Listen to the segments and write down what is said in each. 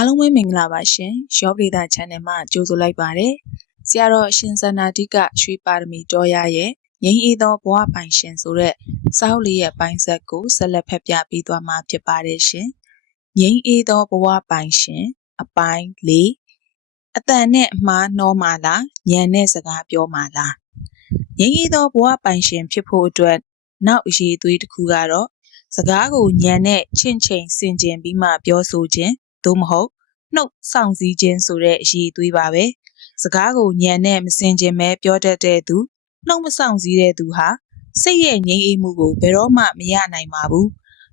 အားလုံးပဲမင်္ဂလာပါရှင်ရောပရိသ channel မှာကြိုဆိုလိုက်ပါတယ်ဆရာတော်အရှင်ဇန္နာတိကရွှေပါရမီတော်ရရဲ့ငြိမ်းအေးသောဘဝပိုင်ရှင်ဆိုတဲ့စာအုပ်လေးရဲ့ပိုင်းဆက်ကိုဆက်လက်ဖက်ပြပြီးသွားမှာဖြစ်ပါတယ်ရှင်ငြိမ်းအေးသောဘဝပိုင်ရှင် အပိုင်း၄အတန်နဲ့အမှားနှောမာလားညံနဲ့စကားပြောမာလားငြိမ်းအေးသောဘဝပိုင်ရှင်ဖြစ်ဖို့အတွက်နောက်အရေးသွေးတစ်ခုကတော့စကားကိုညံနဲ့ချင့်ချိန်ဆင်ခြင်ပြီးမှပြောဆိုခြင်း သို့မဟုတ်နှုတ်ဆောင်စည်းခြင်းဆိုတဲ့အရေးသွေးပါပဲစကားကိုညံနဲ့မစင်ခြင်းပဲပြောတတ်တဲ့သူနှုတ်မဆောင်စည်းတဲ့သူဟာစိတ်ရဲ့ငြိမ်းအေးမှုကိုဘယ်တော့မှမရနိုင်ပါဘူး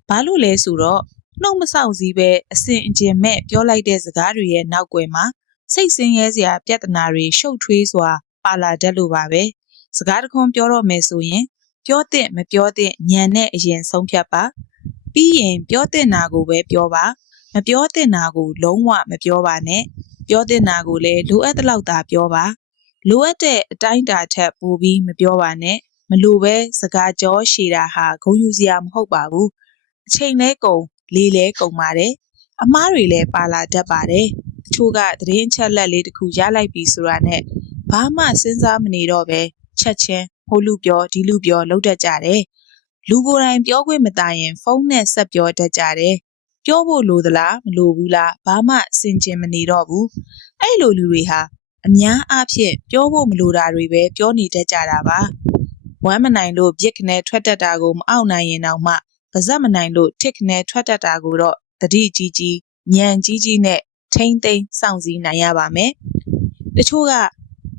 ဘာလို့လဲဆိုတော့နှုတ်မဆောင်စည်းပဲအစဉ်အကျင်မဲ့ပြောလိုက်တဲ့စကားတွေရဲ့နောက်ွယ်မှာစိတ်ဆင်းရဲစရာပြဿနာတွေရှုပ်ထွေးစွာပါလာတတ်လို့ပါပဲစကားတခွန်းပြောတော့မယ်ဆိုရင်ပြောတဲ့မပြောတဲ့ညံနဲ့အရင်ဆုံးဖြတ်ပါပြီးရင်ပြောတဲ့နာကိုပဲပြောပါ မပြောတဲ့နာကိုလုံးဝမပြောပါနဲ့ပြောတဲ့နာကိုလည်းလိုအပ်တဲ့လောက်သာပြောပါလိုအပ်တဲ့အတိုင်းအတာထက်ပိုပြီးမပြောပါနဲ့မလိုပဲစကားကြောရှည်တာဟာဂုဏ်ယူစရာမဟုတ်ပါဘူးအချိန်လဲကုန်လေးလဲကုန်ပါတယ်အမားတွေလည်းပါလာတတ်ပါတယ်တချို့ကသတင်းချက်လက်လေးတစ်ခုရလိုက်ပြီဆိုတာနဲ့ဘာမှစဉ်းစားမနေတော့ပဲချက်ချင်းဟိုလူပြောဒီလူပြောလောက်တတ်ကြတယ်လူကိုယ်တိုင်ပြောခွင့်မတာရင်ဖုန်းနဲ့ဆက်ပြောတတ်ကြတယ် ပြောဖို့လိုသလားမလိုဘူးလားဘာမှစင်ကျင်မနေတော့ဘူးအဲ့လိုလူတွေဟာအများအားဖြင့်ပြောဖို့မလိုတာတွေပဲပြောနေတတ်ကြတာပါဝမ်းမနိုင်လို့ပြစ်ခနဲထွက်တတ်တာကိုမအောင်နိုင်ရင်တောင်မှပါဇက်မနိုင်လို့ထစ်ခနဲထွက်တတ်တာကိုတော့တတိကြီးကြီးညံကြီးကြီးနဲ့ထိမ့်သိမ့်စောင့်စည်းနိုင်ရပါမယ်တချို့က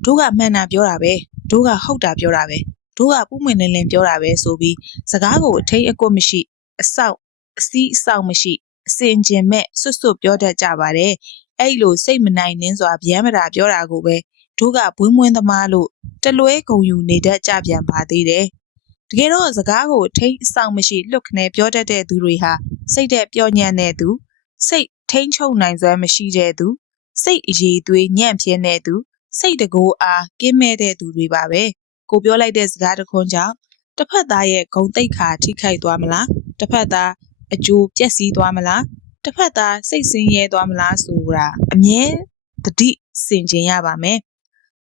တို့ကမှန်တာပြောတာပဲတို့ကဟုတ်တာပြောတာပဲတို့ကပူးမွင်လင်းလင်းပြောတာပဲဆိုပြီးစကားကိုအထိတ်အကွတ်မရှိအဆောက်အစည်းအဆောက်မရှိ အစင်ကျင်မဲ့ဆွတ်ဆွတ်ပြောတတ်ကြပါတယ်အဲ့လိုစိတ်မနိုင်နှင်းစွာဗျမ်းမတာပြောတာကိုပဲတို့ကဘွင်းဘွင်းသမားလို့တလွဲဂုံယူနေတတ်ကြပြန်ပါသေးတယ်တကယ်တော့စကားကိုထိတ်အဆောင်မရှိလွတ်ခနဲပြောတတ်တဲ့သူတွေဟာစိတ်တဲ့ပျော့ညံ့တဲ့သူစိတ်ထိန်ချုပ်နိုင်စွမ်းမရှိတဲ့သူစိတ်အရေးသွေးညံ့ပြင်းတဲ့သူစိတ်တကိုးအားကင်းမဲ့တဲ့သူတွေပါပဲကိုပြောလိုက်တဲ့စကားတခွန်းကြောင့်တစ်ဖက်သားရဲ့ဂုံတိတ်ခါထိခိုက်သွားမလားတစ်ဖက်သား အကျိုးပျက်စီးသွားမလားတစ်ဖက်သားစိတ်ဆင်းရဲသွားမလားဆိုတာအမြဲတတိစင်ကျင်ရပါမယ်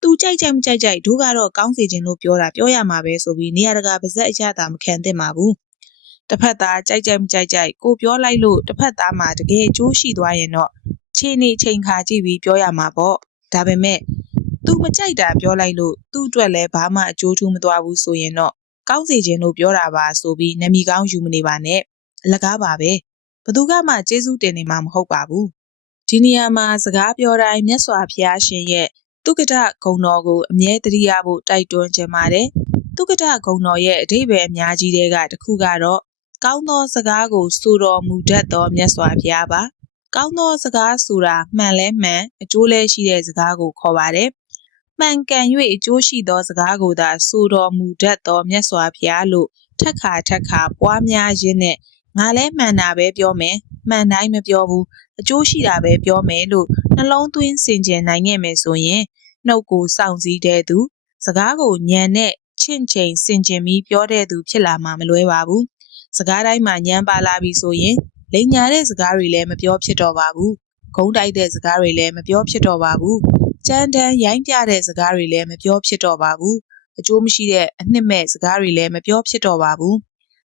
သူကြိုက်ကြိုက်မကြိုက်ကြိုက်တို့ကတော့ကောင်းစီခြင်းလို့ပြောတာပြောရမှာပဲဆိုပြီးနေရာတကာပါဇက်အရသာမခံသင့်ပါဘူးတစ်ဖက်သားကြိုက်ကြိုက်မကြိုက်ကြိုက်ကိုပြောလိုက်လို့တစ်ဖက်သားမှာတကယ်အကျိုးရှိသွားရင်တော့ခြေနေချိန်ခါကြည့်ပြီးပြောရမှာပေါ့ဒါပေမဲ့သူမကြိုက်တာပြောလိုက်လို့သူ့အတွက်လည်းဘာမှအကျိုးထူးမသွားဘူးဆိုရင်တော့ကောင်းစီခြင်းလို့ပြောတာပါဆိုပြီးနမီကောင်းယူမနေပါနဲ့ အလကားပါပဲဘသူကမှကျေးဇူးတင်နေမှာမဟုတ်ပါဘူးဒီနေရာမှာစကားပြောတိုင်းမြတ်စွာဘုရားရှင်ရဲ့တုကတဂုံတော်ကိုအမြဲတရိယာဖို့တိုက်တွန်းခြင်းပါတယ်တုကတဂုံတော်ရဲ့အဓိပ္ပာယ်အများကြီးတွေကတစ်ခုကတော့ကောင်းသောစကားကိုဆိုတော်မူတတ်သောမြတ်စွာဘုရားပါကောင်းသောစကားဆိုတာမှန်လဲမှန်အကျိုးလဲရှိတဲ့စကားကိုခေါ်ပါတယ်မှန်ကန်၍အကျိုးရှိသောစကားကိုသာဆိုတော်မူတတ်သောမြတ်စွာဘုရားလို့ထက်ခါထက်ခါပွားများရင်းနဲ့ ငါလဲမှန်တာပဲပြောမယ်မှန်တိုင်းမပြောဘူးအကျိုးရှိတာပဲပြောမယ်လို့နှလုံးသွင်းစင်ကြင်နိုင်ခဲ့မယ်ဆိုရင်နှုတ်ကိုစောင့်စည်းတဲ့သူ စကားကိုညံနဲ့ချင့်ချိန်စင်ကြင်ပြီးပြောတဲ့သူဖြစ်လာမှာမလွဲပါဘူးစကားတိုင်းမှာညံပါလာပြီဆိုရင်လိန်ညာတဲ့စကားတွေလည်းမပြောဖြစ်တော့ပါဘူးဂုံးတိုက်တဲ့စကားတွေလည်းမပြောဖြစ်တော့ပါဘူးကြမ်းတမ်းရိုင်းပြတဲ့စကားတွေလည်းမပြောဖြစ်တော့ပါဘူးအကျိုးမရှိတဲ့အနှစ်မဲ့စကားတွေလည်းမပြောဖြစ်တော့ပါဘူး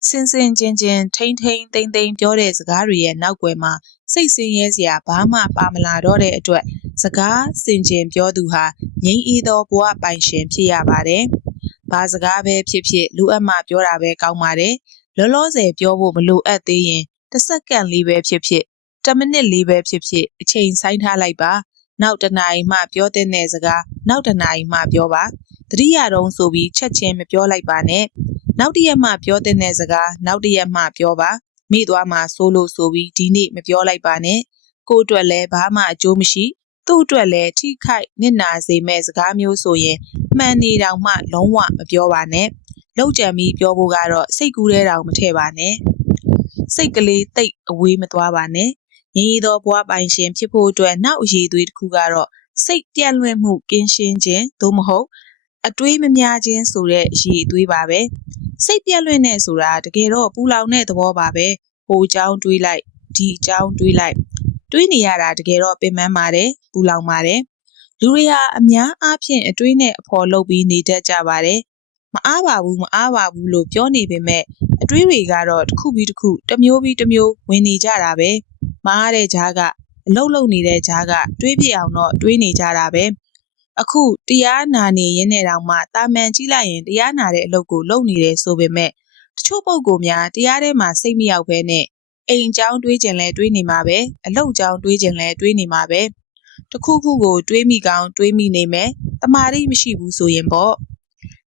စင်စင်ချင်းချင်းထိမ့်ထိမ့်သိမ့်သိမ့်ပြောတဲ့စကားတွေရဲ့နောက်ွယ်မှာစိတ်ဆင်းရဲစရာဘာမှပါမလာတော့တဲ့အတွက်စကားစင်ကျင်ပြောသူဟာငြိမ်းအေးသောဘဝပိုင်ရှင်ဖြစ်ရပါတယ်။ဘာစကားပဲဖြစ်ဖြစ်လူအပ်မှပြောတာပဲကောင်းပါတယ်။လောလောဆယ်ပြောဖို့မလိုအပ်သေးရင်တစ်စက္ကန့်လေးပဲဖြစ်ဖြစ်တစ်မိနစ်လေးပဲဖြစ်ဖြစ်အချိန်ဆိုင်ထားလိုက်ပါ။နောက်တနာရီမှပြောတဲ့စကားနောက်တနာရီမှပြောပါ။ တတိယတုံးဆိုပြီးချက်ချင်းမပြောလိုက်ပါနဲ့။နောက်တစ်ရက်မှပြောတဲ့စကားနောက်တစ်ရက်မှပြောပါမိသွားမှဆိုးလို့ဆိုပြီးဒီနေ့မပြောလိုက်ပါနဲ့ကို့အတွက်လည်းဘာမှအကျိုးမရှိသူ့အတွက်လည်းထိခိုက်နစ်နာစေမဲ့စကားမျိုးဆိုရင်မှန်နေတောင်မှလုံးဝမပြောပါနဲ့လောက်ကြံပြီးပြောဖို့ကတော့စိတ်ကူးတဲ့တောင်မထည့်ပါနဲ့စိတ်ကလေးတိတ်အဝေးမသွားပါနဲ့ရင်းရသောဘဝပိုင်ရှင်ဖြစ်ဖို့အတွက်နောက်အရေးသွေးတစ်ခုကတော့စိတ်ပြန့်လွင့်မှုကင်းရှင်းခြင်းသို့မဟုတ် အတွေးမများခြင်းဆိုတဲ့အရေးအသွေးပါပဲစိတ်ပြက်လွင့်နေဆိုတာတကယ်တော့ပူလောင်တဲ့သဘောပါပဲဟိုအကြောင်းတွေးလိုက်ဒီအကြောင်းတွေးလိုက်တွေးနေရတာတကယ်တော့ပင်ပန်းပါတယ်ပူလောင်ပါတယ်လူတွေဟာအများအားဖြင့်အတွေးနဲ့အဖော်လုပ်ပြီးနေတတ်ကြပါတယ်မအားပါဘူးမအားပါဘူးလို့ပြောနေပေမဲ့အတွေးတွေကတော့တစ်ခုပြီးတစ်ခုတစ်မျိုးပြီးတစ်မျိုးဝင်နေကြတာပဲမားတဲ့ကြားကအလုတ်လုံနေတဲ့ကြားကတွေးပြအောင်တော့တွေးနေကြတာပဲ အခုတရားနာနေရင်းနဲ့တောင်မှတာမန်ကြည့်လိုက်ရင်တရားနာတဲ့အလုပ်ကိုလုပ်နေတယ်ဆိုပေမဲ့တချို့ပုံကိုများတရားထဲမှာစိတ်မရောက်ဘဲနဲ့အိမ်အကြောင်းတွေးကြင်လဲတွေးနေမှာပဲအလုပ်အကြောင်းတွေးကြင်လဲတွေးနေမှာပဲတခုခုကိုတွေးမိကောင်းတွေးမိနေမယ်တမာတိမရှိဘူးဆိုရင်ပေါ့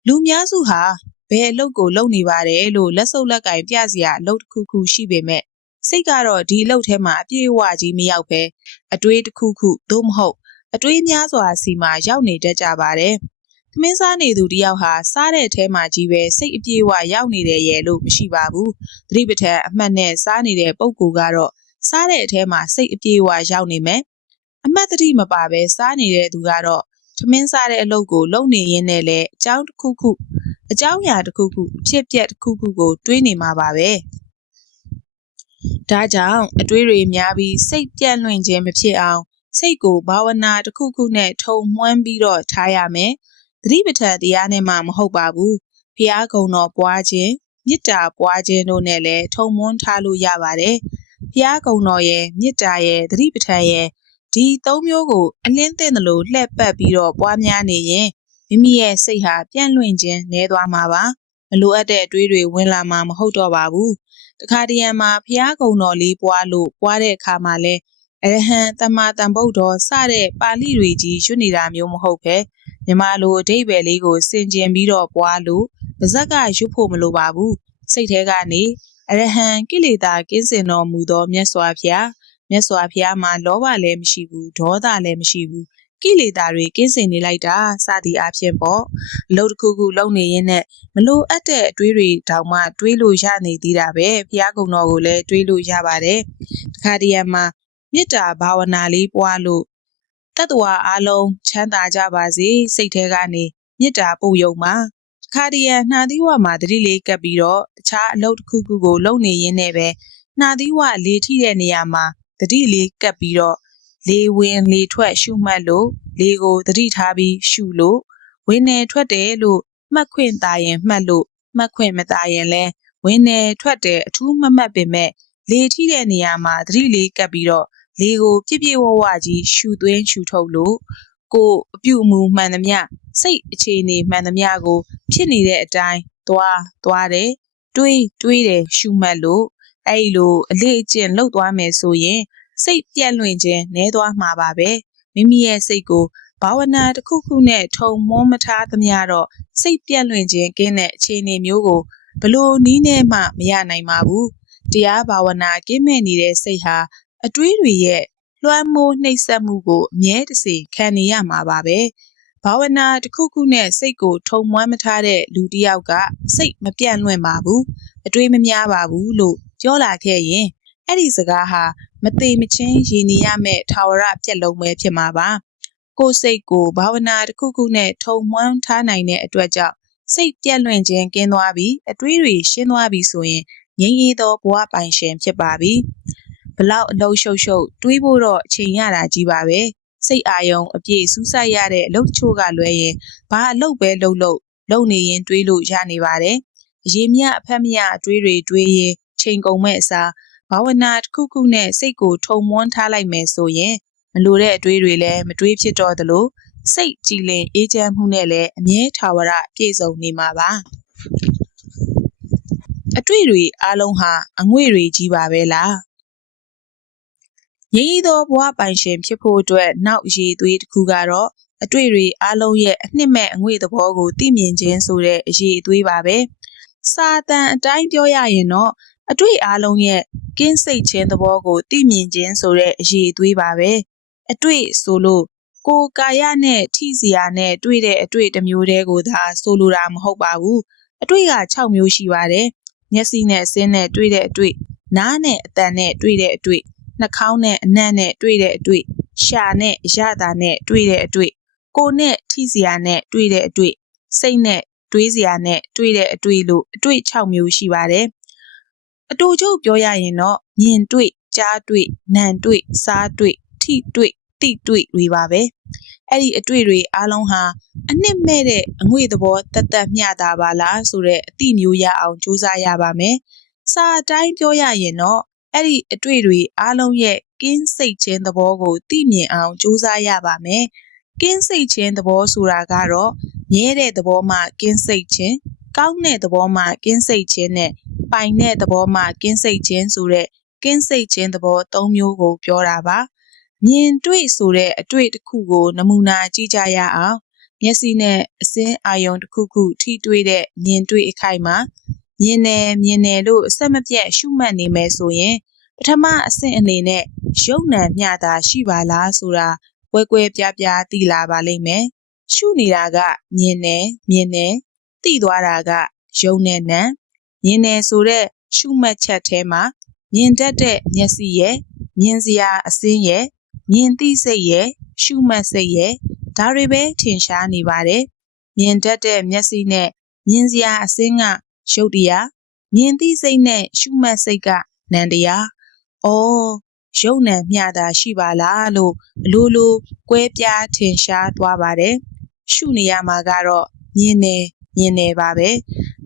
လူများစုဟာဘယ်အလုပ်ကိုလုပ်နေပါတယ်လို့လက်စုပ်လက်ကင်ပြစရာအလုပ်တစ်ခုခုရှိပေမဲ့စိတ်ကတော့ဒီအလုပ်ထဲမှာအပြည့်အဝကြီးမရောက်ပဲအတွေးတစ်ခုခုသို့မဟုတ် အတွေးများစွာစီမှာရောက်နေတတ်ကြပါတယ်။သမင်းစားနေသူတယောက်ဟာစားတဲ့အထဲမှာကြီးပဲစိတ်အပြေးဝရောက်နေတယ်ရဲ့လို့မရှိပါဘူး။သတိပဋ္ဌာန်အမှတ်နဲ့စားနေတဲ့ပုံကူကတော့စားတဲ့အထဲမှာစိတ်အပြေးဝရောက်နေမယ်။အမှတ်တတိမပါပဲစားနေတဲ့သူကတော့သမင်းစားတဲ့အလုပ်ကိုလုပ်နေရင်းနဲ့လည်းအကြောင်းတစ်ခုခုအကြောင်းအရာတစ်ခုခုအဖြစ်အပျက်တစ်ခုခုကိုတွေးနေမှာပါပဲ။ဒါကြောင့်အတွေးတွေများပြီးစိတ်ပြန့်လွင့်ခြင်းမဖြစ်အောင် စိတ်ကိုဘာဝနာတစ်ခုခုနဲ့ထုံမှန်းပြီးတော့ထားရမယ်။သတိပဋ္ဌာန်တရားနဲ့မှမဟုတ်ပါဘူး။ဘုရားကုံတော်ပွားခြင်းမေတ္တာပွားခြင်းတို့နဲ့လည်းထုံမွန်းထားလို့ရပါတယ်။ဘုရားကုံတော်ရဲ့မေတ္တာရဲ့သတိပဋ္ဌာန်ရဲ့ဒီသုံးမျိုးကိုအလင်းသင့်တယ်လို့လှည့်ပတ်ပြီးတော့ပွားများနေရင်မိမိရဲ့စိတ်ဟာပြန့်လွင့်ခြင်းနည်းသွားမှာပါမလိုအပ်တဲ့အတွေးတွေဝင်လာမှာမဟုတ်တော့ပါဘူးတခါတရံမှာဘုရားကုံတော်လေးပွားလို့ပွားတဲ့အခါမှာလဲ အရဟံတမ္မာတန်ဗုဒ္ဓောစတဲ့ပါဠိတွေကြီးရွတ်နေတာမျိုးမဟုတ်ပဲမြမလိုအဓိပ္ပာယ်လေးကိုစင်ကျင်ပြီးတော့ပွားလို့ပါဇက်ကရွတ်ဖို့မလိုပါဘူးစိတ်ထဲကနေအရဟံကိလေသာကင်းစင်တော်မူသောမြတ်စွာဘုရားမြတ်စွာဘုရားမှာလောဘလည်းမရှိဘူးဒေါသလည်းမရှိဘူးကိလေသာတွေကင်းစင်နေလိုက်တာစသည်အဖြစ်ပေါ့အလုပ်တစ်ခုခုလုပ်နေရင်းနဲ့မလိုအပ်တဲ့အတွေးတွေတောင်မှတွေးလို့ရနေသေးတာပဲဘုရားကုံတော်ကိုလည်းတွေးလို့ရပါတယ်တခါတည်းမှာ မေတ္တာဘာဝနာလေးပွားလို့တတ္တဝါအလုံးချမ်းသာကြပါစေစိတ်ထဲကနေမေတ္တာပို့ယုံမှာခါဒီယန်နှာသီးဝမှာတတိလေးကပ်ပြီးတော့တခြားအလုပ်တစ်ခုခုကိုလုပ်နေရင်းနဲ့ပဲနှာသီးဝလေထိတဲ့နေရာမှာတတိလေးကပ်ပြီးတော့လေဝင်လေထွက်ရှုမှတ်လို့လေကိုတတိထားပြီးရှုလို့ဝင်နေထွက်တယ်လို့မှတ်ခွင့်တာရင်မှတ်လို့မှတ်ခွင့်မတာရင်လဲဝင်နေထွက်တယ်အထူးမမှတ်ပေမဲ့လေထိတဲ့နေရာမှာတတိလေးကပ်ပြီးတော့ လေကိုပြည့်ပြည့်ဝဝကြီးရှူသွင်းရှူထုတ်လို့ကိုအပြုအမူမှန်သမျှစိတ်အခြေအနေမှန်သမျှကို ဖြစ်နေတဲ့အတိုင်းသွားသွားတယ်တွေးတွေးတယ်ရှုမှတ်လို့အဲ့လိုအလေးအကျင့်လုပ်သွားမယ်ဆိုရင် စိတ်ပြက်လွင့်ခြင်းနည်းသွားမှာပါပဲမိမိရဲ့စိတ်ကိုဘာဝနာတစ်ခုခုနဲ့ထုံမွမထားသမျှတော့စိတ်ပြက်လွင့်ခြင်းကင်းတဲ့အခြေအနေမျိုးကိုဘလို့နီးနဲ့မှမရနိုင်ပါဘူးတရားဘာဝနာကင်းမဲ့နေတဲ့စိတ်ဟာ အတွေးတွေရဲ့လွှမ်းမိုးနှိပ်စက်မှုကိုအမြဲတစေခံနေရမှာပါပဲဘာဝနာတစ်ခုခုနဲ့စိတ်ကိုထုံမွမ်းမထားတဲ့လူတစ်ယောက်ကစိတ်မပြန့်လွင့်ပါဘူးအတွေးမများပါဘူးလို့ပြောလာခဲ့ရင်အဲ့ဒီစကားဟာမသေးမချင်းရည်နေရမယ့်ထာဝရပြက်လုံးပဲဖြစ်မှာပါကိုယ်စိတ်ကိုဘာဝနာတစ်ခုခုနဲ့ထုံမွမ်းထားနိုင်တဲ့အတွက်ကြောင့်စိတ်ပြက်လွင့်ခြင်းကင်းသွားပြီးအတွေးတွေရှင်းသွားပြီဆိုရင်ငြိမ်းရည်သောဘဝပိုင်ရှင်ဖြစ်ပါပြီ ဘလောက်အလုံးရှုပ်ရှုပ်တွေးဖို့တော့အချိန်ရတာကြီးပါပဲစိတ်အာယုံအပြည့်စူးစိုက်ရတဲ့အလုပ်ချို့ကလွဲရင်ဘာအလုပ်ပဲလုပ်လို့လုပ်နေရင်တွေးလို့ရနေပါတယ်အရေးမြအဖက်မရအတွေးတွေတွေးရင်ချိန်ကုန်မဲ့အစားဘာဝနာတစ်ခုခုနဲ့စိတ်ကိုထုံမွန်းထားလိုက်မယ်ဆိုရင်မလိုတဲ့အတွေးတွေလည်းမတွေးဖြစ်တော့သလိုစိတ်ကြည်လင်အေးချမ်းမှုနဲ့လည်းအမြဲထာဝရပြည့်စုံနေမှာပါအတွေ့တွေအလုံးဟာအငွေ့တွေကြီးပါပဲလား ရင်းရည်သောဘဝပိုင်ရှင်ဖြစ်ဖို့အတွက်နောက်ရည်သွေးတစ်ခုကတော့အတွေ့တွေအလုံးရဲ့အနှစ်မဲ့အငွေ့သဘောကိုသိမြင်ခြင်းဆိုတဲ့အရေးအသွေးပါပဲစာတန်အတိုင်းပြောရရင်တော့အတွေ့အလုံးရဲ့ကင်းစိတ်ခြင်းသဘောကိုသိမြင်ခြင်းဆိုတဲ့အရေးအသွေးပါပဲအတွေ့ဆိုလို့ကိုယ်ကာယနဲ့ထိစီယာနဲ့တွေ့တဲ့အတွေ့တစ်မျိုးတည်းကိုသာဆိုလိုတာမဟုတ်ပါဘူးအတွေ့က6မျိုးရှိပါတယ်မျက်စိနဲ့အစင်းနဲ့တွေ့တဲ့အတွေ့နားနဲ့အတန်နဲ့တွေ့တဲ့အတွေ့ နှာခေါင်းနဲ့အနံ့နဲ့တွေ့တဲ့အတွေ့ရှာနဲ့အရသာနဲ့တွေ့တဲ့အတွေ့ကိုယ်နဲ့ထိစီယာနဲ့တွေ့တဲ့အတွေ့စိတ်နဲ့တွေးစရာနဲ့တွေ့တဲ့အတွေ့လို့အတွေ့6မျိုးရှိပါတယ်အတူချုပ်ပြောရရင်တော့မြင်တွေ့ကြားတွေ့နံတွေ့စားတွေ့ထိတွေ့တိတွေ့တွေပါပဲအဲ့ဒီအတွေ့တွေအားလုံးဟာအနှစ်မဲ့တဲ့အငွေ့သဘောတတ်တတ်မျှတာပါလားဆိုတဲ့အတိမျိုးရအောင်စူးစမ်းရပါမယ်စာအတိုင်းပြောရရင်တော့ အဲ့ဒီအတွေ့တွေအားလုံးရဲ့ကင်းစိတ်ခြင်းသဘောကိုသိမြင်အောင်စူးစမ်းရပါမယ်ကင်းစိတ်ခြင်းသဘောဆိုတာကတော့မြဲတဲ့သဘောမှကင်းစိတ်ခြင်းကောင်းတဲ့သဘောမှကင်းစိတ်ခြင်းနဲ့ပိုင်တဲ့သဘောမှကင်းစိတ်ခြင်းဆိုတဲ့ကင်းစိတ်ခြင်းသဘော၃မျိုးကိုပြောတာပါမြင်တွေ့ဆိုတဲ့အတွေ့တစ်ခုကို နမူနာကြည့်ကြရအောင်မျက်စိနဲ့အစင်းအာယုံတစ်ခုခုထိတွေ့တဲ့မြင်တွေ့အခိုက်မှာ မြင်တယ်မြင်တယ်လို့အဆက်မပြတ်ရှုမှတ်နေမယ်ဆိုရင်ပထမအဆင့်အနေနဲ့ရုပ်နာမျှတာရှိပါလားဆိုတာကွဲကွဲပြားပြားသိလာပါလိမ့်မယ်ရှုနေတာကမြင်တယ်မြင်တယ်သိသွားတာကရုပ်နဲ့နာမြင်တယ်ဆိုတဲ့ရှုမှတ်ချက်ထဲမှာမြင်တတ်တဲ့မျက်စိရဲ့မြင်စရာအစင်းရဲ့မြင်သိစိတ်ရဲ့ရှုမှတ်စိတ်ရဲ့ဒါတွေပဲထင်ရှားနေပါတယ်မြင်တတ်တဲ့မျက်စိနဲ့မြင်စရာအစင်းက ရုပ်တရားမြင်သိစိတ်နဲ့ရှုမှတ်စိတ်ကနံတရားအော်ရုပ်နံမျှတာရှိပါလားလို့အလိုလိုကွဲပြားထင်ရှားသွားပါတယ်ရှုနေရမှာကတော့မြင်နေမြင်နေပါပဲ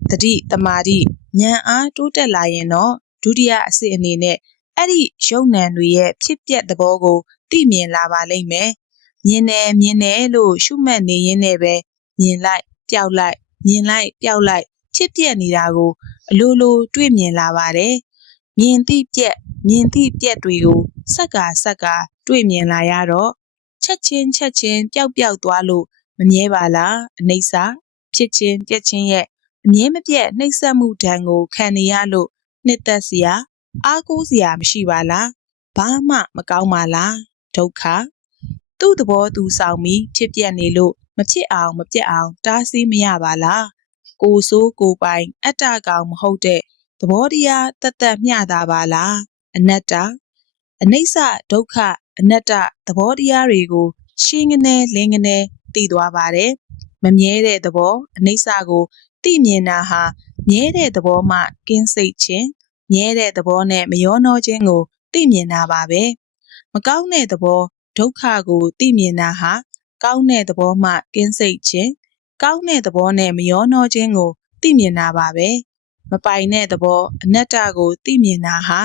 တတိတမာတိဉာဏ်အားတိုးတက်လာရင်တော့ဒုတိယအဆင့်အနေနဲ့အဲ့ဒီရုပ်နံတွေရဲ့ဖြစ်ပျက်သဘောကိုသိမြင်လာပါလိမ့်မယ်မြင်တယ်မြင်တယ်လို့ရှုမှတ်နေရင်းနဲ့ပဲမြင်လိုက်ပျောက်လိုက်မြင်လိုက်ပျောက်လိုက် ဖြစ်ပျက်နေတာကို အလိုလိုတွေ့မြင်လာပါတယ်မြင်သိပျက်မြင်သိပျက်တွေကိုစက္ကာစက္ကာတွေ့မြင်လာရတော့ချက်ချင်းချက်ချင်းပျောက်ပျောက်သွားလို့မမြဲပါလားအနိစ္စဖြစ်ချင်းပြက်ချင်းရဲ့အမြဲမပြတ်နှိမ့်ဆက်မှုဒဏ်ကိုခံနေရလို့နှစ်သက်စရာအားကိုးစရာမရှိပါလားဘာမှမကောင်းပါလားဒုက္ခသူ့သဘောသူဆောင်ပြီးဖြစ်ပြနေလို့မဖြစ်အောင်မပြတ်အောင်တားဆီးမရပါလား ကိုဆိုးကိုပိုင် အတ္တကောင်မဟုတ်တဲ့သဘောတရားတသက်မျှတာပါလားအနတ္တအနိစ္စဒုက္ခအနတ္တသဘောတရားတွေကိုရှင်းကနေလင်းကနေသိသွားပါတယ်မမြဲတဲ့သဘောအနိစ္စကိုသိမြင်တာဟာမြဲတဲ့သဘောမှကင်းစိတ်ခြင်းမြဲတဲ့သဘောနဲ့မရောနှောခြင်းကိုသိမြင်တာပါပဲမကောင်းတဲ့သဘောဒုက္ခကိုသိမြင်တာဟာကောင်းတဲ့သဘောမှကင်းစိတ်ခြင်း ကောင်းတဲ့သဘောနဲ့မရောနှောခြင်းကိုသိမြင်တာပါပဲမပိုင်တဲ့သဘောအနတ္တကိုသိမြင်တာဟာ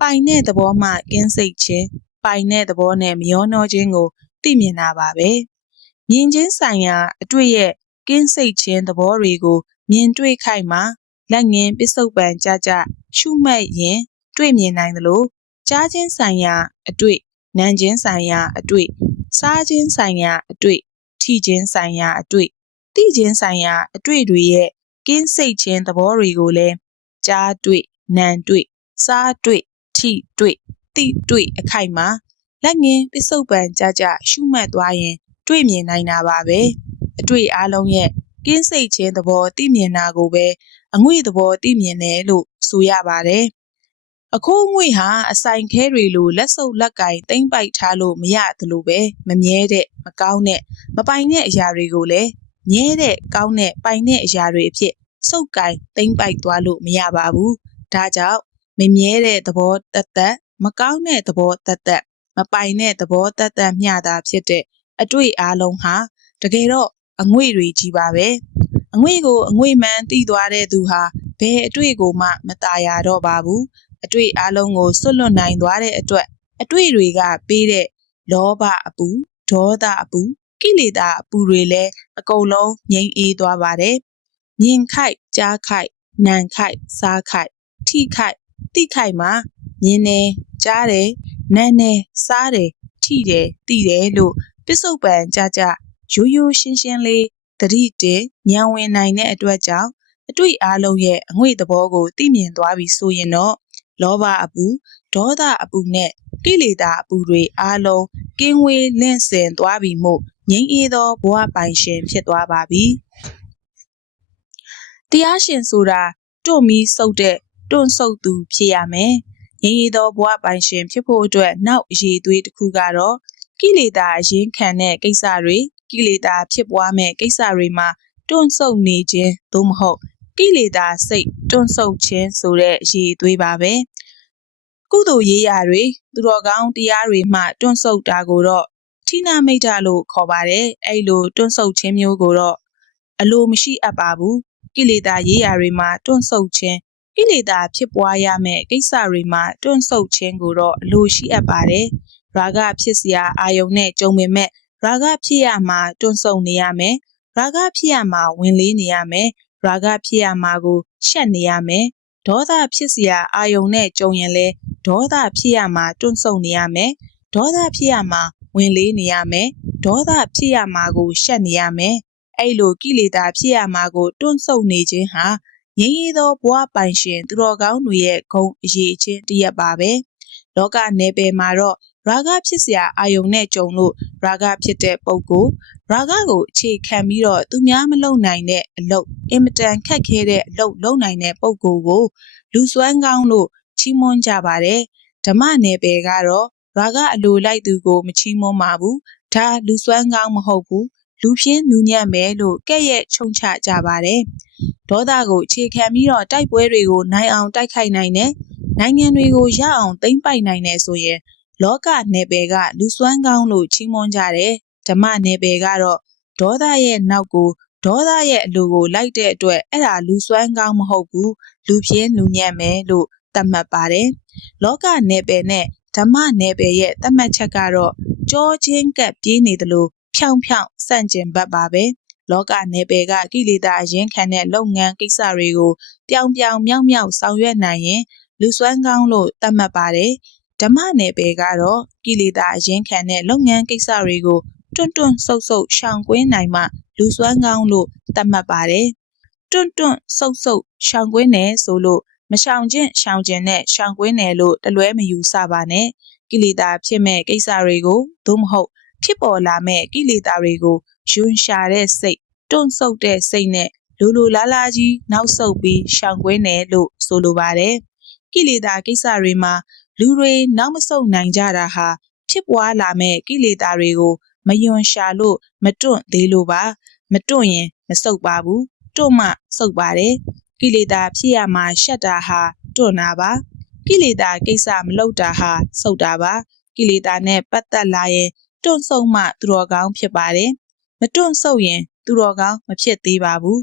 ပိုင်တဲ့သဘောမှကင်းစိတ်ခြင်းပိုင်တဲ့သဘောနဲ့မရောနှောခြင်းကိုသိမြင်တာပါပဲမြင်ချင်းဆိုင်ရာအတွေ့ရဲ့ကင်းစိတ်ခြင်းသဘောတွေကိုမြင်တွေ့ခိုက်မှာလက်ငင်းပစ္စုပန်ကြကြရှုမှတ်ရင် တွေ့မြင်နိုင်သလိုကြားချင်းဆိုင်ရာအတွေ့နံချင်းဆိုင်ရာအတွေ့စားချင်းဆိုင်ရာအတွေ့ထိချင်းဆိုင်ရာအတွေ့ သိချင်းဆိုင်ရာအတွေ့တွေရဲ့ကင်းစိတ်ခြင်းသဘောတွေကိုလည်းကြားတွေ့နံတွေ့စားတွေ့ထိတွေ့သိတွေ့အခိုက်မှာလက်ငင်းပစ္စုပန်ကြကြရှုမှတ်သွားရင် တွေ့မြင်နိုင်တာပါပဲအတွေ့အားလုံးရဲ့ကင်းစိတ်ခြင်းသဘောသိမြင်တာကိုပဲအငွေ့သဘောသိမြင်တယ်လို့ဆိုရပါတယ်အခိုးအငွေ့ဟာအဆိုင်ခဲတွေလိုလက်စုပ်လက်ကင်တိမ့်ပိုက်ထားလို့မရသလိုပဲမမြဲတဲ့မကောင်းတဲ့မပိုင်တဲ့အရာတွေကိုလည်း မြဲတဲ့ကောင်းတဲ့ပိုင်တဲ့အရာတွေအဖြစ်စုပ်ကင်တိမ့်ပိုက်သွားလို့မရပါဘူးဒါကြောင့်မမြဲတဲ့သဘောတသက်မကောင်းတဲ့သဘောတသက်မပိုင်တဲ့သဘောတသက်မျှတာဖြစ်တဲ့အတွေ့အလုံးဟာတကယ်တော့အငွေ့တွေကြီးပါပဲအငွေ့ကိုအငွေ့မှန်သိသွားတဲ့သူဟာဘယ်အတွေ့ကိုမှမตายရတော့ပါဘူးအတွေ့အလုံးကိုစွတ်လွတ်နိုင်သွားတဲ့အတွက်အတွေ့တွေကပေးတဲ့လောဘအပူဒေါသအပူ ကိလေသာအပူတွေလည်းအကုန်လုံးငြိမ်းအေးသွားပါတယ်မြင်ခိုက်ကြားခိုက်နံခိုက်စားခိုက်ထိခိုက်တိခိုက်မှာမြင်တယ်ကြားတယ်နမ်းတယ်စားတယ်ထိတယ်တိတယ်လို့ပစ္စုပန်ကြကြရိုးရိုးရှင်းရှင်းလေးသတိတင်ဉာဏ်ဝင်နိုင်တဲ့အတွက်ကြောင့်အတွေ့အလုံးရဲ့အငွေ့သဘောကိုသိမြင်သွားပြီဆိုရင်တော့လောဘအပူဒေါသအပူနဲ့ကိလေသာအပူတွေအားလုံးကင်းဝေးလင့်စင်သွားပြီမို့ ငြိမ်းအေးသောဘဝပိုင်ရှင်ဖြစ်သွားပါပြီတရားရှင်ဆိုတာတွန့်မီစုပ်တဲ့တွန့်ဆုပ်သူဖြစ်ရမယ်ငြိမ်းအေးသောဘဝပိုင်ရှင်ဖြစ်ဖို့အတွက်နောက်အရေးသွေးတစ်ခုကတော့ကိလေသာအရင်ခံတဲ့ကိစ္စတွေကိလေသာဖြစ်ပွားမဲ့ကိစ္စတွေမှာတွန့်ဆုတ်နေခြင်းသို့မဟုတ်ကိလေသာစိတ်တွန့်ဆုတ်ခြင်းဆိုတဲ့အရေးသွေးပါပဲကုသိုလ်ရေးရာတွေသူတော်ကောင်းတရားတွေမှတွန့်ဆုတ်တာကိုတော့ ဌိနမိတ်္တလို့ခေါ်ပါတယ်အဲ့လိုတွန့်ဆုတ်ခြင်းမျိုးကိုတော့အလိုမရှိအပ်ပါဘူးကိလေသာရေးရာတွေမှာတွန့်ဆုတ်ခြင်းကိလေသာဖြစ်ပွားရမယ့်ကိစ္စတွေမှာတွန့်ဆုတ်ခြင်းကိုတော့အလိုရှိအပ်ပါတယ်ရာဂဖြစ်စရာအာယုန်နဲ့ကြုံပေမဲ့ရာဂဖြစ်ရမှာတွန့်ဆုတ်နေရမယ်ရာဂဖြစ်ရမှာဝင်လေးနေရမယ်ရာဂဖြစ်ရမှာကိုရှက်နေရမယ်ဒေါသဖြစ်စရာအာယုန်နဲ့ကြုံရင်လဲဒေါသဖြစ်ရမှာတွန့်ဆုတ်နေရမယ်ဒေါသဖြစ်ရမှာ ဝင်လေးနေရမယ်ဒေါသဖြစ်ရမှာကိုရှက်နေရမယ်အဲ့လိုကိလေသာဖြစ်ရမှာကိုတွန့်ဆုတ်နေခြင်းဟာငြိမ်းရသောဘဝပိုင်ရှင်သူတော်ကောင်းတွေရဲ့ဂုဏ်အရေးချင်းတရက်ပါပဲလောကနေပယ်မှာတော့ရာဂဖြစ်စရာအာယုန်နဲ့ကြုံလို့ရာဂဖြစ်တဲ့ပုံကိုရာဂကိုအခြေခံပြီးတော့သူများမလုံနိုင်တဲ့အလုပ်အင်မတန်ခက်ခဲတဲ့အလုပ်လုပ်နိုင်တဲ့ပုံကိုကိုလူစွမ်းကောင်းလို့ချီးမွမ်းကြပါတယ်ဓမ္မနယ်ပယ်ကတော့ ရာဂအလိုလိုက်သူကို မချီးမွမ်းပါဘူးဒါလူစွမ်းကောင်းမဟုတ်ဘူးလူပြင်းနူညံ့မယ်လို့ကဲ့ရဲ့ချုံချကြပါတယ်ဒေါသကိုအခြေခံပြီးတော့တိုက်ပွဲတွေကိုနိုင်အောင်တိုက်ခိုက်နိုင်တဲ့နိုင်ငံတွေကိုရအောင်သိမ်းပိုက်နိုင်တယ်ဆိုရင်လောကနယ်ပယ်ကလူစွမ်းကောင်းလို့ချီးမွမ်းကြတယ်ဓမ္မနယ်ပယ်ကတော့ဒေါသရဲ့နောက်ကိုဒေါသရဲ့အလိုကိုလိုက်တဲ့အတွက်အဲ့ဒါလူစွမ်းကောင်းမဟုတ်ဘူးလူပြင်းလူညံ့မယ်လို့သတ်မှတ်ပါတယ်လောကနယ်ပယ်နဲ့ ဓမ္မနယ်ပယ်ရဲ့သတ်မှတ်ချက်ကတော့ကြောချင်းကပ်ပြေးနေတယ်လို့ဖြောင်ဖြောင်စန့်ကျင်ဘတ်ပါပဲလောကနယ်ပယ်ကကိလေသာအရင်ခံတဲ့လုပ်ငန်းကိစ္စတွေကိုပြောင်ပြောင်မြောက်မြောက်ဆောင်ရွက်နိုင်ရင်လူစွမ်းကောင်းလို့သတ်မှတ်ပါတယ်ဓမ္မနယ်ပယ်ကတော့ကိလေသာအရင်ခံတဲ့လုပ်ငန်းကိစ္စတွေကိုတွန့်တွန့်ဆုတ်ဆုတ်ရှောင်ကွင်းနိုင်မှလူစွမ်းကောင်းလို့သတ်မှတ်ပါတယ်တွန့်တွန့်ဆုတ်ဆုတ်ရှောင်ကွင်းတယ်ဆိုလို့ မရှောင်ခြင်းရှောင်ခြင်းနဲ့ရှောင်ကွင်းတယ်လို့တလွဲမယူဆပါနဲ့ကိလေသာဖြစ်မဲ့ကိစ္စတွေကိုသို့မဟုတ် ဖြစ်ပေါ်လာမဲ့ကိလေသာတွေကိုယွန်ရှာတဲ့စိတ်တွန့်ဆုတ်တဲ့စိတ်နဲ့လူလူလားလားကြီးနောက်ဆုတ်ပြီးရှောင်ကွင်းတယ်လို့ဆိုလိုပါတယ်ကိလေသာကိစ္စတွေမှာလူတွေနောက်မဆုတ်နိုင်ကြတာဟာဖြစ်ပွားလာမဲ့ကိလေသာတွေကိုမယွန်ရှာလို့မတွန့်သေးလို့ပါ မတွန့်ရင်မဆုတ်ပါဘူးတွန့်မှဆုတ်ပါတယ် ကိလေသာဖြစ်ရမှာရှက်တာဟာတွန့်တာပါကိလေသာကိစ္စမလုပ်တာဟာဆုတ်တာပါကိလေသာနဲ့ပတ်သက်လာရင်တွန့်ဆုတ်မှသူတော်ကောင်းဖြစ်ပါတယ်မတွန့်ဆုတ်ရင် သူတော်ကောင်းမဖြစ်သေးပါဘူး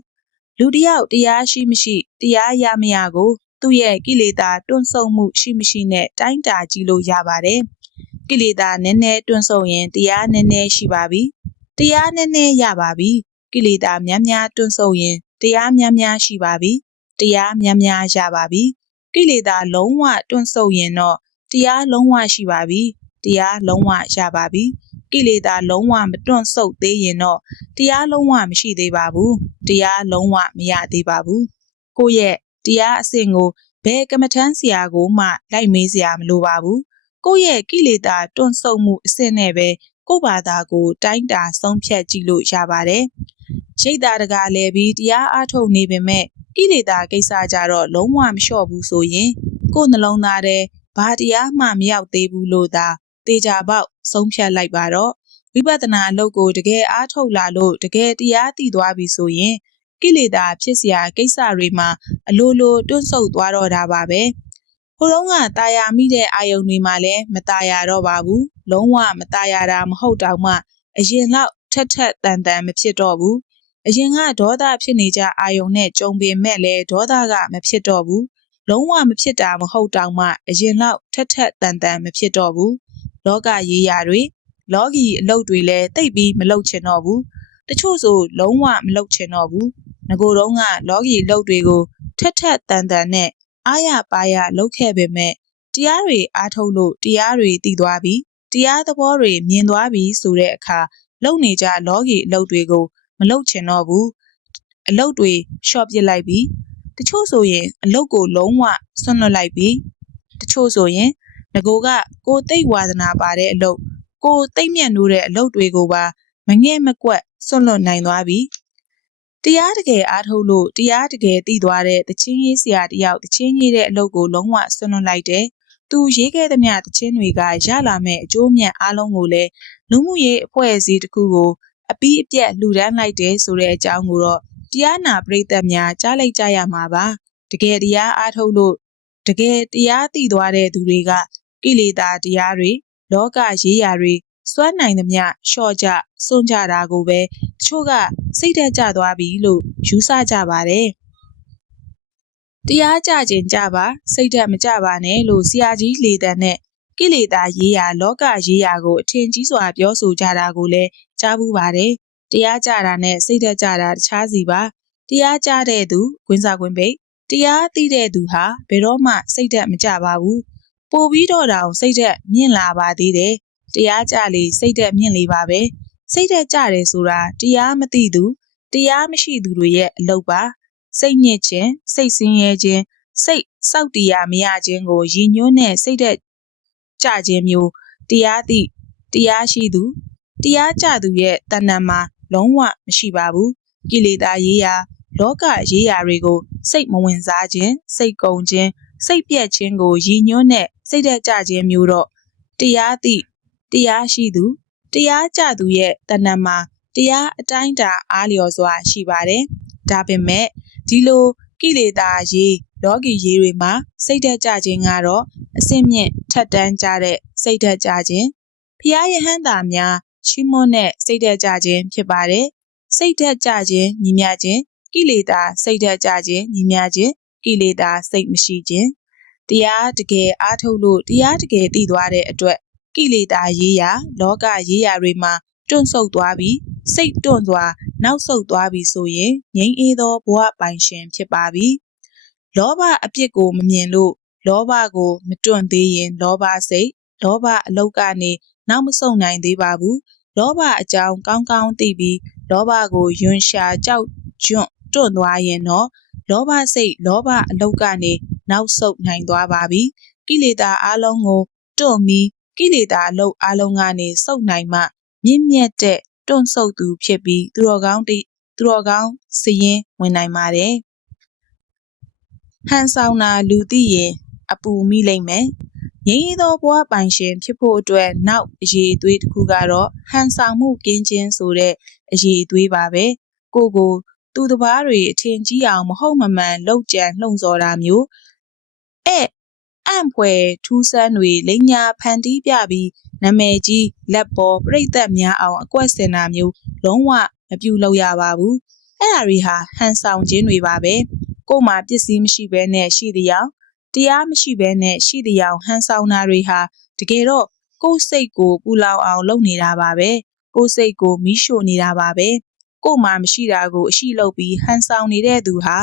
လူတယောက်တရားရှိမရှိတရားရမရကို သူ့ရဲ့ကိလေသာတွန့်ဆုတ်မှုရှိမရှိနဲ့တိုင်းတာကြည့်လို့ရပါတယ်ကိလေသာနည်းနည်းတွန့်ဆုတ်ရင်တရားနည်းနည်းရှိပါပြီတရားနည်းနည်းရပါပြီကိလေသာများများတွန့်ဆုတ်ရင်တရားများများရှိပါပြီ တရားများများရပါပြီကိလေသာလုံးဝတွန့်ဆုတ်ရင်တော့တရားလုံးဝရှိပါပြီတရားလုံးဝရပါပြီကိလေသာလုံးဝမတွန့်ဆုတ်သေးရင်တော့တရားလုံးဝမရှိသေးပါဘူးတရားလုံးဝမရသေးပါဘူးကိုယ့်ရဲ့တရားအစဉ်ကိုဘယ်ကမ္မထမ်းဆရာကိုမှလိုက်မေးစရာမလိုပါဘူးကိုယ့်ရဲ့ကိလေသာတွန့်ဆုတ်မှုအစစ်နဲ့ပဲ ကိုယ့်ဘာသာကိုတိုင်းတာဆုံးဖြတ်ကြည့်လို့ရပါတယ်။ရိတ်တာတကာလဲပြီးတရားအားထုတ်နေပေမဲ့ဣလေတာကိစ္စကြတော့လုံးဝမလျှော့ဘူးဆိုရင်ကိုယ်နှလုံးသားထဲဘာတရားမှမရောက်သေးဘူးလို့သာတေချာပေါက်ဆုံးဖြတ်လိုက်ပါတော့ဝိပဿနာအလုပ်ကိုတကယ်အားထုတ်လာလို့တကယ်တရားသိသွားပြီဆိုရင်ကိလေသာဖြစ်စရာကိစ္စတွေမှာအလိုလိုတွန့်ဆုတ်သွားတော့တာပါပဲ။တုန်းကตาယာမိတဲ့အာယုန်တွေမှာလည်းမตาယာတော့ပါဘူးလုံးဝမตาယာတာမဟုတ်တောင်မှအရင်လောက်ထက်ထက်တန်တန်မဖြစ်တော့ဘူးအရင်ကဒေါသဖြစ်နေကြအာယုန်နဲ့ကြုံပင်မဲ့လဲဒေါသကမဖြစ်တော့ဘူးလုံးဝမဖြစ်တာမဟုတ်တောင်မှအရင်လောက်ထက်ထက်တန်တန်မဖြစ်တော့ဘူးလောကရေးရာတွေလောကီအလုပ်တွေလည်းတိတ်ပြီးမလုပ်ချင်တော့ဘူးတချို့ဆိုလုံးဝမလုပ်ချင်တော့ဘူးငကိုတုံးကလောကီအလုပ်တွေကိုထက်ထက်တန်တန်နဲ့ အားရပါရလုပ်ခဲ့ပေမဲ့တရားတွေအားထုတ်လို့တရားတွေတည်သွားပြီတရားသဘောတွေမြင်သွားပြီဆိုတဲ့အခါလုပ်နေကြလောကီအလုပ်တွေကို မလုပ်ချင်တော့ဘူးအလုပ်တွေရှော့ပစ်လိုက်ပြီတချို့ဆိုရင်အလုပ်ကိုလုံးဝဆွန့်လွတ်လိုက်ပြီတချို့ဆိုရင်ငကိုကကိုသိတ်ဝါဒနာပါတဲ့အလုပ်ကိုသိမ့်မြတ်နိုးတဲ့အလုပ်တွေကိုပါမငဲ့မကွက်ဆွန့်လွတ်နိုင်သွားပြီ တရားတကယ်အားထုတ်လို့တရားတကယ်သိသွားတဲ့တချင်းရေးဆရာတယောက်တချင်းရေးတဲ့အလုပ်ကိုလုံးဝဆွန့်လွတ်လိုက်တယ်သူရေးခဲ့သမျှတချင်းတွေကရလာမဲ့အကျိုးမြတ်အားလုံးကိုလည်းလူမှုရေးအဖွဲ့အစည်းတစ်ခုကိုအပီးအပြက်လှူဒန်းလိုက်တယ်ဆိုတဲ့အကြောင်းကိုတော့တရားနာပရိသတ်များကြားလိုက်ကြရမှာပါတကယ်တရားအားထုတ်လို့တကယ်တရားသိသွားတဲ့သူတွေကကိလေသာတရားတွေလောကရေးရာတွေ စွမ်းနိုင်သမျှလျှော့ကြစွန့်ကြတာကိုပဲတချို့ကစိတ်သက်ကြသွားပြီလို့ယူဆကြပါတယ်တရားကြခြင်းကြပါစိတ်သက်မကြပါနဲ့လို့ဆရာကြီးလေတန်နဲ့ကိလေသာရေးရာလောကရေးရာကိုအထင်ကြီးစွာပြောဆိုကြတာကိုလည်းကြားဘူးပါတယ်တရားကြတာနဲ့စိတ်သက်ကြတာတခြားစီပါတရားကြတဲ့သူကွင်းစားကွင်းပိတ်တရားသိတဲ့သူဟာဘယ်တော့မှစိတ်သက်မကြပါဘူးပို့ပြီးတော့တောင်စိတ်သက်မြင့်လာပါသေးတယ် တရားကြလေစိတ်သက်မြင့်လေပါပဲစိတ်သက်ကြတယ်ဆိုတာတရားမသိသူတရားမရှိသူတွေရဲ့အလုပ်ပါစိတ်ညစ်ခြင်းစိတ်ဆင်းရဲခြင်းစိတ်စောက်တရားမရခြင်းကိုရည်ညွှန်းတဲ့စိတ်သက်ကြခြင်းမျိုးတရားသိတရားရှိသူတရားကြသူရဲ့တဏ္ဍာမှာလုံးဝမရှိပါဘူးကိလေသာရေးရာလောကရေးရာတွေကိုစိတ်မဝင်စားခြင်းစိတ်ကုန်ခြင်းစိတ်ပြက်ခြင်းကိုရည်ညွှန်းတဲ့စိတ်သက်ကြခြင်းမျိုးတော့တရားသိ တရားရှိသူတရားကြသူရဲ့တဏ္ဍာမှာတရားအတိုင်းတာအားလျော်စွာရှိပါတယ်ဒါပေမဲ့ဒီလိုကိလေသာရေးလောကီရေးတွေမှာစိတ်သက်ကြခြင်းကတော့အစင့်မြင့်ထက်တန်းကြတဲ့စိတ်သက်ကြခြင်းဖျားယဟန်တာများရှိမွန်းတဲ့စိတ်သက်ကြခြင်းဖြစ်ပါတယ်စိတ်သက်ကြခြင်းညီမျှခြင်းကိလေသာစိတ်သက်ကြခြင်းညီမျှခြင်းကိလေသာစိတ်မရှိခြင်းတရားတကယ်အားထုတ်လို့တရားတကယ်သိသွားတဲ့အတွက် ကိလေသာရေးရာလောကရေးရာတွေမှာတွန့်ဆုတ်သွားပြီးစိတ်တွန့်စွာနောက်ဆုတ်သွားပြီဆိုရင်ငြိမ်းအေးသောဘဝပိုင်ရှင်ဖြစ်ပါပြီလောဘအပြစ်ကိုမမြင်လို့လောဘကိုမတွန့်သေးရင် လောဘစိတ်လောဘအလုတ်ကနေနောက်မဆုတ်နိုင်သေးပါဘူးလောဘအကြောင်းကောင်းကောင်းသိပြီးလောဘကိုယွန်ရှာကြောက်ကျွန့်တွန့်သွားရင်တော့လောဘစိတ်လောဘအလုတ်ကနေနောက်ဆုတ်နိုင်သွားပါပြီကိလေသာအလုံးကိုတွန့်ပြီး ကိလေသာအလုတ်အလုံးကနေဆုတ်နိုင်မှ မြင့်မြတ်တဲ့တွန့်ဆုတ်သူဖြစ်ပြီးသူတော်ကောင်းတိသူတော်ကောင်းစရင်ဝင်နိုင်ပါတယ်ဟန်ဆောင်တာလူသိရင်အပူမိလိမ့်မယ်ငြိမ်းသောဘဝပိုင်ရှင်ဖြစ်ဖို့အတွက်နောက်အရေးအသွေးတစ်ခုကတော့ဟန်ဆောင်မှုကင်းခြင်းဆိုတဲ့အရေးအသွေးပါပဲကိုကိုသူတစ်ပါးတွေအထင်ကြီးအောင်မဟုတ်မမှန်လှုပ်ကြံလှုံ့ဆော်တာမျိုးအဲ့ အံ့ဖွယ်ထူးဆန်းတွေလိညာဖန်တီးပြပြီးနာမည်ကြီးလက်ပေါ်ပြိသက်များအောင်အကွက်စင်တာမျိုးလုံးဝမပြုလုပ်ရပါဘူးအဲ့ဒါတွေဟာဟန်ဆောင်ခြင်းတွေပါပဲကို့မှာပစ္စည်းမရှိဘဲနဲ့ရှိတဲ့အောင်တရားမရှိဘဲနဲ့ရှိတဲ့အောင်ဟန်ဆောင်တာတွေဟာတကယ်တော့ကိုယ်စိတ်ကိုပူလောင်အောင်လုပ်နေတာပါပဲကိုယ်စိတ်ကိုမီးရှို့နေတာပါပဲကို့မှာမရှိတာကိုအရှိလုပ်ပြီးဟန်ဆောင်နေတဲ့သူဟာ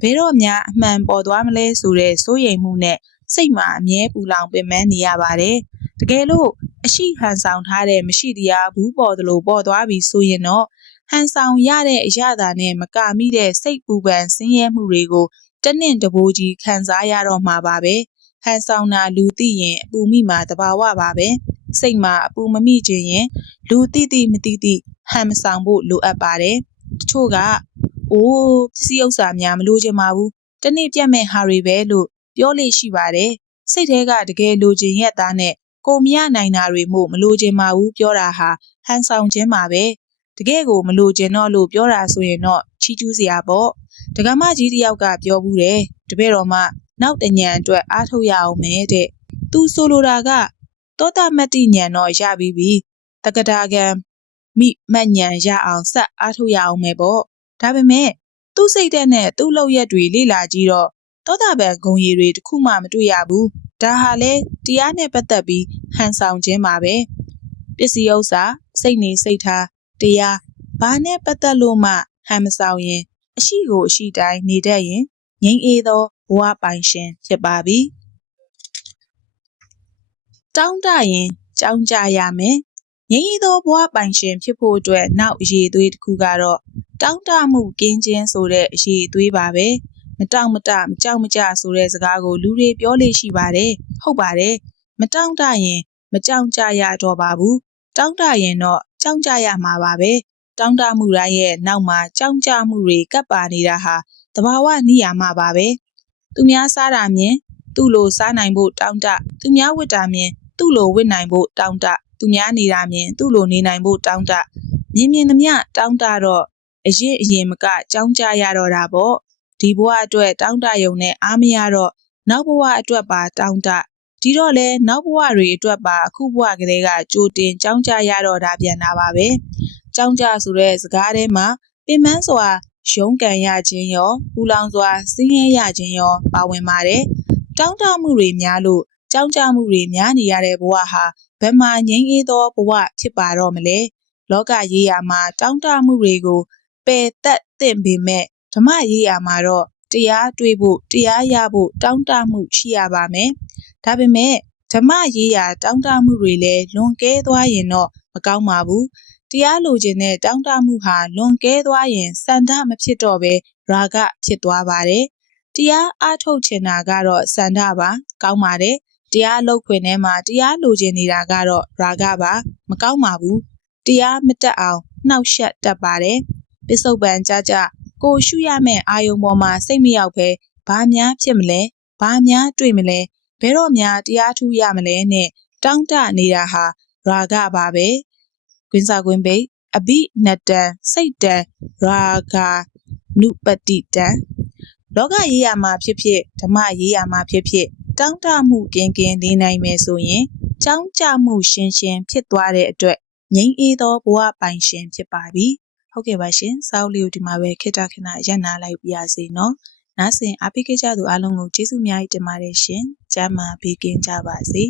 ဘယ်တော့မှအမှန်ပေါ်သွားမလဲဆိုတဲ့စိုးရိမ်မှုနဲ့ စိတ်မှာအမြဲပူလောင်ပင်ပန်းနေရပါတယ်တကယ်လို့အရှိဟန်ဆောင်ထားတဲ့မရှိတရားဘူးပေါ်သလိုပေါ်သွားပြီဆိုရင်တော့ဟန်ဆောင်ရတဲ့အရာသာနဲ့မကမိတဲ့စိတ်ပူပန်ဆင်းရဲမှုတွေကိုတနင့်တဘိုးကြီးခံစားရတော့မှာပါပဲဟန်ဆောင်တာလူသိရင်အပူမိမှာတဘာဝပါပဲစိတ်မှာအပူမမိခြင်းရင်လူသိသိမသိသိဟန်မဆောင်ဖို့လိုအပ်ပါတယ်တချို့ကအိုးပစ္စည်းဥစ္စာများမလိုချင်ပါဘူးတနေ့ပြတ်မဲ့ဟာတွေပဲလို့ ပြောလို့ရှိပါတယ်စိတ်ထဲကတကယ်လိုချင်ရဲ့သားနဲ့ကိုမရနိုင်တာတွေမို့မလိုချင်ပါဘူးပြောတာဟာဟန်ဆောင်ခြင်းပါပဲတကယ်ကိုမလိုချင်တော့လို့ပြောတာဆိုရင်တော့ချီးကျူးစရာပေါ့ဒကမကြီးတယောက်ကပြောဘူးတယ်တပည့်တော်မှနောက်တညံအတွက်အားထုတ်ရအောင်မယ်တဲ့သူဆိုလိုတာကတောတမတ္တိညံတော့ရပြီးပြီတက္ကတာကံမိမညံရအောင်ဆက်အားထုတ်ရအောင်မယ်ပေါ့ဒါပေမဲ့သူ့စိတ်တဲ့နဲ့သူ့လောက်ရက်တွေလေ့လာကြည့်တော့ တောတာပံဂုံရည်တွေတခုမှမတွေ့ရဘူးဒါဟာလေတရားနဲ့ပတ်သက်ပြီးဟန်ဆောင်ခြင်းပါပဲပစ္စည်းဥစ္စာစိတ်နေစိတ်ထားတရားဘာနဲ့ပတ်သက်လို့မှဟန်မဆောင်ရင် အရှိကိုအရှိတိုင်းနေတတ်ရင်ငြိမ်းအေးသောဘဝပိုင်ရှင်ဖြစ်ပါပြီတောင်းတရင်ကြောင်းကြရမယ်ငြိမ်းအေးသောဘဝပိုင်ရှင်ဖြစ်ဖို့အတွက်နောက်အရေးအသွေးတစ်ခုကတော့တောင်းတမှုကင်းခြင်းဆိုတဲ့အရေးအသွေးပါပဲ မတောင့်မတမကြောက်မကြဆိုတဲ့စကားကိုလူတွေပြောလို့ရှိပါတယ်ဟုတ်ပါတယ်မတောင့်တရင်မကြောက်ကြရတော့ပါဘူးတောင့်တရင်တော့ကြောက်ကြရမှာပါပဲတောင့်တမှုတိုင်းရဲ့နောက်မှာကြောက်ကြမှုတွေကပ်ပါနေတာဟာတဘာဝနိယာမပါပဲသူများစားတာမြင်သူ့လိုစားနိုင်ဖို့တောင့်တသူများဝတ်တာမြင်သူ့လိုဝတ်နိုင်ဖို့တောင့်တသူများနေတာမြင်သူ့လိုနေနိုင်ဖို့တောင့်တမြင်မြင်သမျှတောင့်တတော့အရင်အရင်မကကြောင်းကြရတော့တာပေါ့ ဒီဘဝအတွက်တောင်းတယုံနဲ့အားမရတော့နောက်ဘဝအတွက်ပါတောင်းတဒီတော့လဲနောက်ဘဝတွေအတွက်ပါအခုဘဝကလေးကကြိုတင်ကြောင်းကြရတော့တာပြန်တာပါပဲကြောင်းကြဆိုတဲ့စကားထဲမှာပင်မစွာရုံးကန်ရခြင်းရောပူလောင်စွာဆင်းရဲရခြင်းရောပါဝင်ပါတယ်တောင်းတမှုတွေများလို့ကြောင်းကြမှုတွေများနေရတဲ့ဘဝဟာဘယ်မှာငြိမ်းအေးသောဘဝဖြစ်ပါတော့မလဲလောကရေးရာမှာတောင်းတမှုတွေကိုပယ်သက်သင့်ပေမဲ့ ဓမ္မရေးရာမှာတော့တရားတွေ့ဖို့တရားရဖို့တောင်းတမှုရှိရပါမယ်။ဒါပေမဲ့ဓမ္မရေးရာတောင်းတမှုတွေလည်းလွန်ကဲသွားရင်တော့မကောင်းပါဘူး။တရားလိုချင်တဲ့တောင်းတမှုဟာလွန်ကဲသွားရင်စန္ဒမဖြစ်တော့ပဲရာဂဖြစ်သွားပါတယ်။တရားအားထုတ်ချင်တာကတော့စန္ဒပါကောင်းပါတယ်။တရားအလုပ်ခွင်ထဲမှာတရားလိုချင်နေတာကတော့ရာဂပါမကောင်းပါဘူး။တရားမတက်အောင်နှောက်ယှက်တတ်ပါတယ်။ပစ္စုပန်ကြကြ ကိုရှုရမယ့်အာယုံပေါ်မှာစိတ်မရောက်ပဲဘာများဖြစ်မလဲဘာများတွေ့မလဲဘယ်တော့များတရားထူးရမလဲနဲ့တောင်းတနေတာဟာရာဂပါပဲကွင်းစာကွင်းပိတ်အဘိနတံစိတ်တံရာဂနုပတိတံလောကရေးရမှာဖြစ်ဖြစ်ဓမ္မရေးရမှာဖြစ်ဖြစ်တောင်းတမှုကင်းကင်းနေနိုင်မယ်ဆိုရင်ကြောင်းကြမှုရှင်းရှင်းဖြစ်သွားတဲ့အတွက်ငြိမ်းအေးသောဘဝပိုင်ရှင်ဖြစ်ပါပြီ ဟုတ်ကဲ့ပါရှင်စာအုပ်လေးကိုဒီမှာပဲခေတ္တခဏရပ်နာလိုက်ပါရစေနော်နားဆင်အားပေးခဲ့ကြသူအားလုံးကိုကျေးဇူးအများကြီးတင်ပါတယ်ရှင်ကျမ်းမာပေးကင်းကြပါစေ